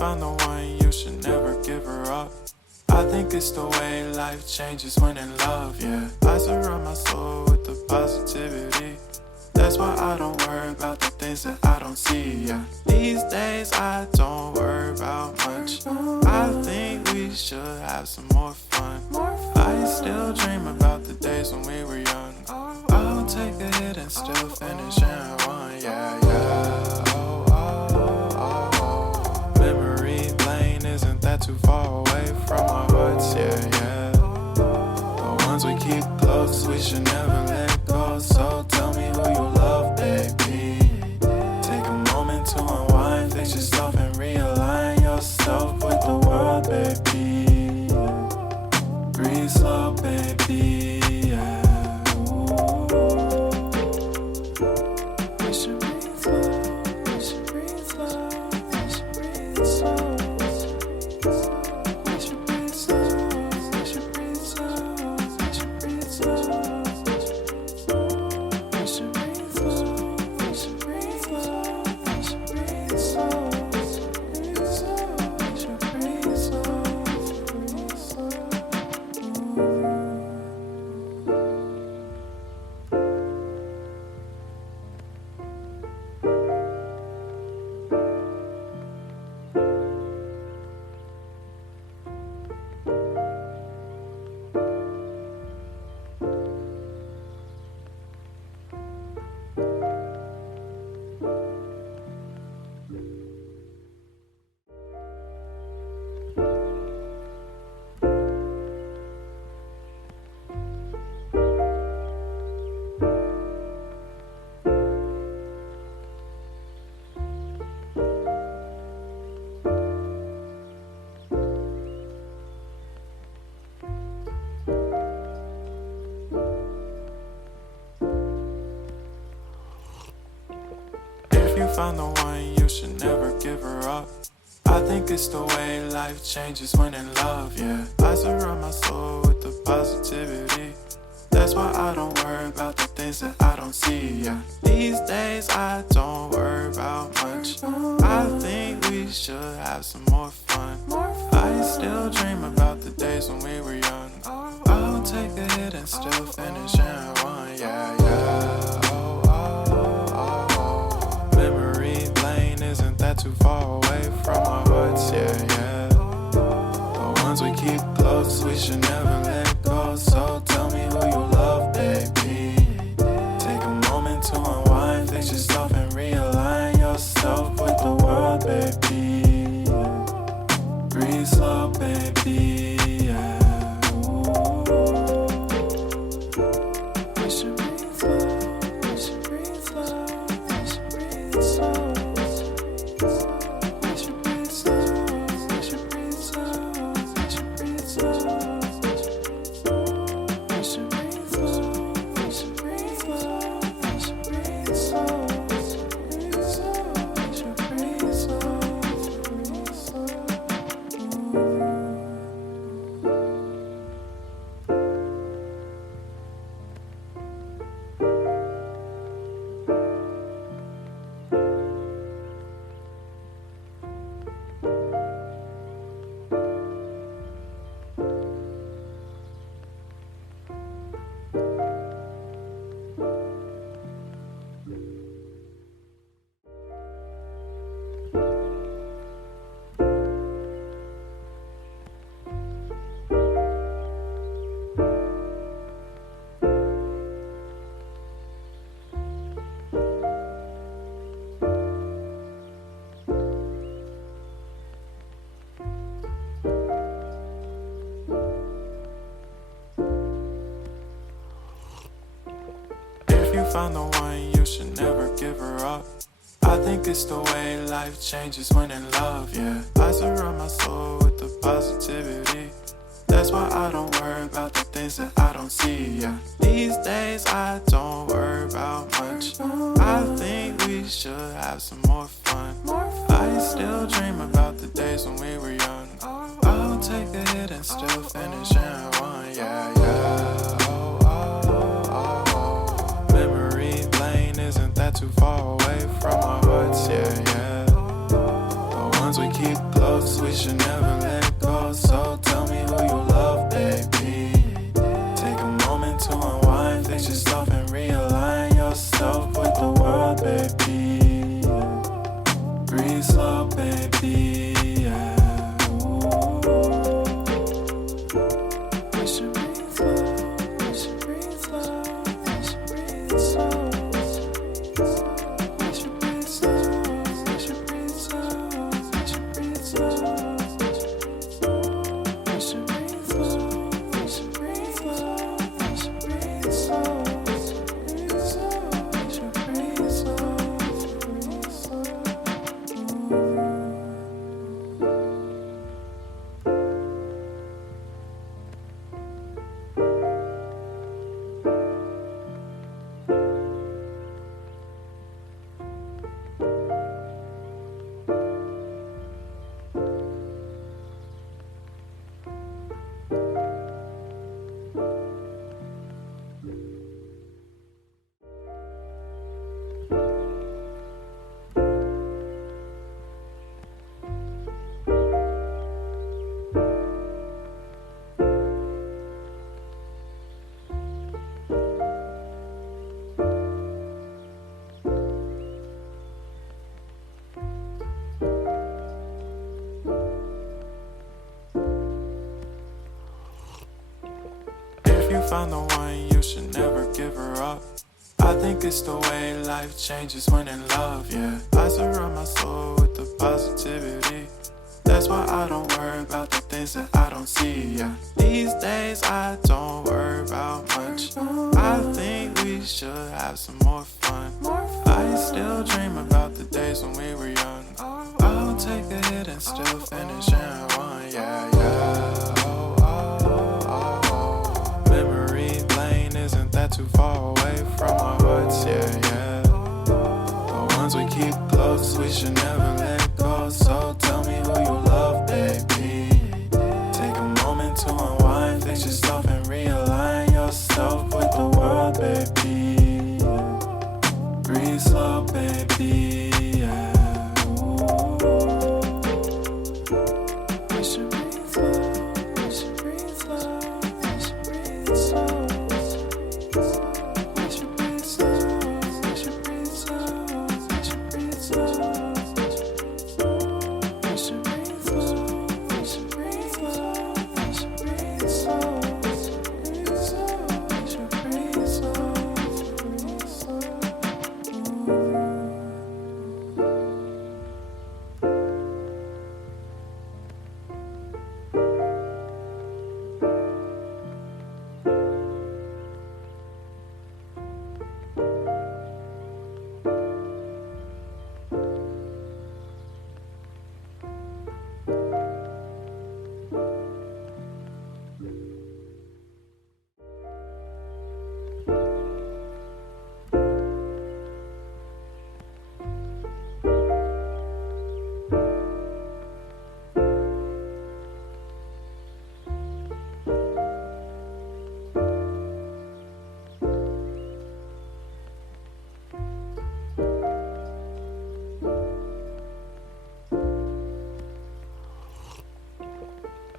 found the one, you should never give her up. I think it's the way life changes when in love, yeah. I surround my soul with the positivity. That's why I don't worry about the things that I don't see, yeah. These days I don't worry about much. I think we should have some more fun. I still dream about the days when we were young. I'll take a hit and still finish in one, yeah, yeah. Oh, oh, oh, oh. Memory lane isn't that too far away from our hearts, yeah, yeah. The ones we keep close, we should never let go. So tell me who you love, baby. Take a moment to unwind, fix yourself and realign yourself with the world, baby. Breathe slow, baby, yeah. We should breathe slow, we should breathe slow, we should breathe slow. We should breathe slow, we should breathe slow, we should breathe slow. We should breathe slow, we should breathe slow, we should breathe slow. We should breathe slow, breathe slow. If you found the one, you should never give her up. I think it's the way life changes when in love, yeah. I surround my soul with the positivity. That's why I don't worry about the things that I don't see, yeah. These days I don't worry about much. I think we should have some more fun. I still dream about the days when we were young. I'll take a hit and still finish in one, yeah, yeah. Oh, oh, oh, oh. Memory lane isn't that too far away from our hearts, yeah, yeah. The ones we keep close, we should never let go. So tell me who you love, baby. Take a moment to unwind, fix yourself and realign yourself with the world, baby. Breathe slow, baby, yeah. We should breathe slow, we should breathe slow, we should breathe slow. We should breathe slow, we should breathe slow, we should breathe slow. We should breathe slow, we should breathe slow, we should breathe slow. We should breathe slow, breathe slow. If you found the one, you should never give her up. I think it's the way life changes when in love, yeah. I surround my soul with the positivity. That's why I don't worry about the things that I don't see, yeah. These days I don't worry about much. I think we should have some more fun. I still dream about the days when we were young. I'll take a hit and still finish in one, yeah, yeah. Oh, oh, oh, oh. Memory lane isn't that too far away from our hearts, yeah, yeah. The ones we keep close, close, we should never let go. So tell me who you love, baby. Take a moment to unwind, fix yourself and realign yourself with the world, baby. Breathe slow, baby. Yeah. We should breathe slow. We should breathe slow. We should breathe slow. We should breathe slow. We should breathe slow. We should breathe slow. We should breathe slow. We should breathe slow. We should breathe slow. We should breathe slow. If you found the one, you should never give her up. I think it's the way life changes when in love, yeah. I surround my soul with the positivity. That's why I don't worry about the things that I don't see, yeah. These days I don't worry about much. I think we should have some more fun. I still dream about the days when we were young. I'll take a hit and still finish in one, yeah, yeah. Oh, oh, oh, oh. Memory lane isn't that too far away from our hearts, yeah, yeah. The ones we keep close, we should never let go. So tell me who you love, baby. Take a moment to unwind, fix yourself and realign yourself with the world, baby. Breathe slow, baby, yeah. We should breathe slow, we should breathe slow, we should breathe slow. We should breathe slow, we should breathe slow, we should breathe slow. We should breathe slow, we should breathe slow, we should breathe slow. We should breathe slow.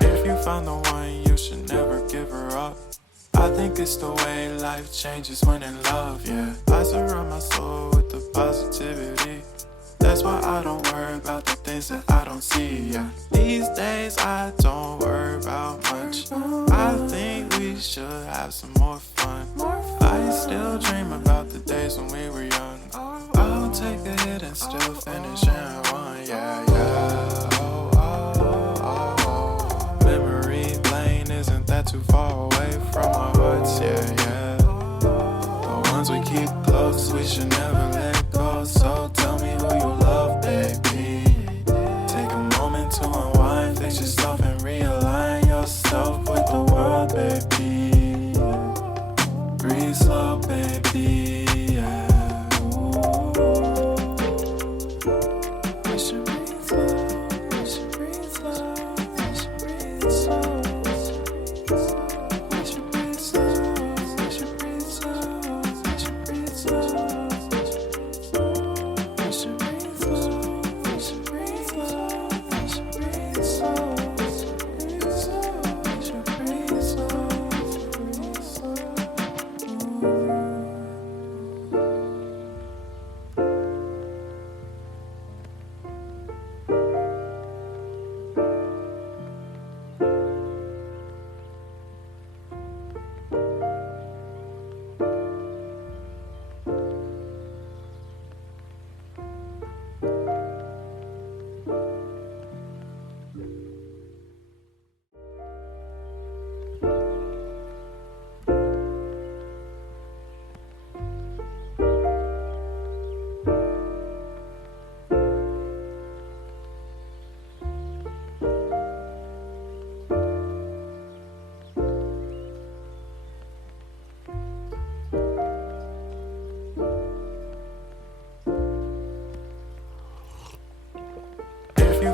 If you found the one, you should never give her up. I think it's the way life changes when in love, yeah. I surround my soul with the positivity. That's why I don't worry about the things that I don't see, yeah. These days I don't worry about much. I think we should have some more fun. I still dream about the days when we were young. I'll take a hit and still finish in one, yeah, yeah. Oh, oh, oh, oh. Memory lane isn't that too far away from our hearts, yeah, yeah. The ones we keep close, we should never let go. So tell me who you love, baby. Take a moment to unwind, fix yourself and realign yourself with the world, baby. Breathe slow, baby, yeah. We should breathe slow, we should breathe slow, we should breathe slow. We should breathe slow, we should breathe slow, we should breathe slow.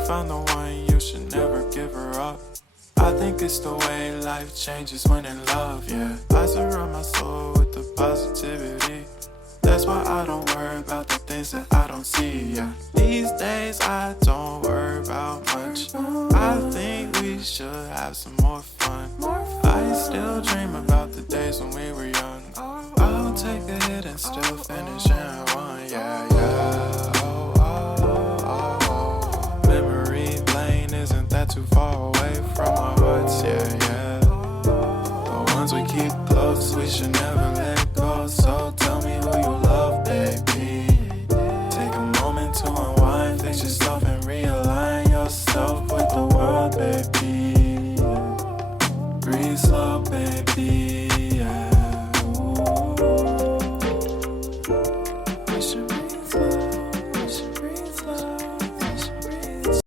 found the one, you should never give her up. I think it's the way life changes when in love, yeah. I surround my soul with the positivity. That's why I don't worry about the things that I don't see, yeah. These days I don't worry about much. I think we should have some more fun. I still dream about the days when we were young. I'll take a hit and still finish in one, yeah, yeah. Oh, oh, oh, oh. Memory lane isn't that too far away from our hearts, yeah, yeah. The ones we keep close, we should never let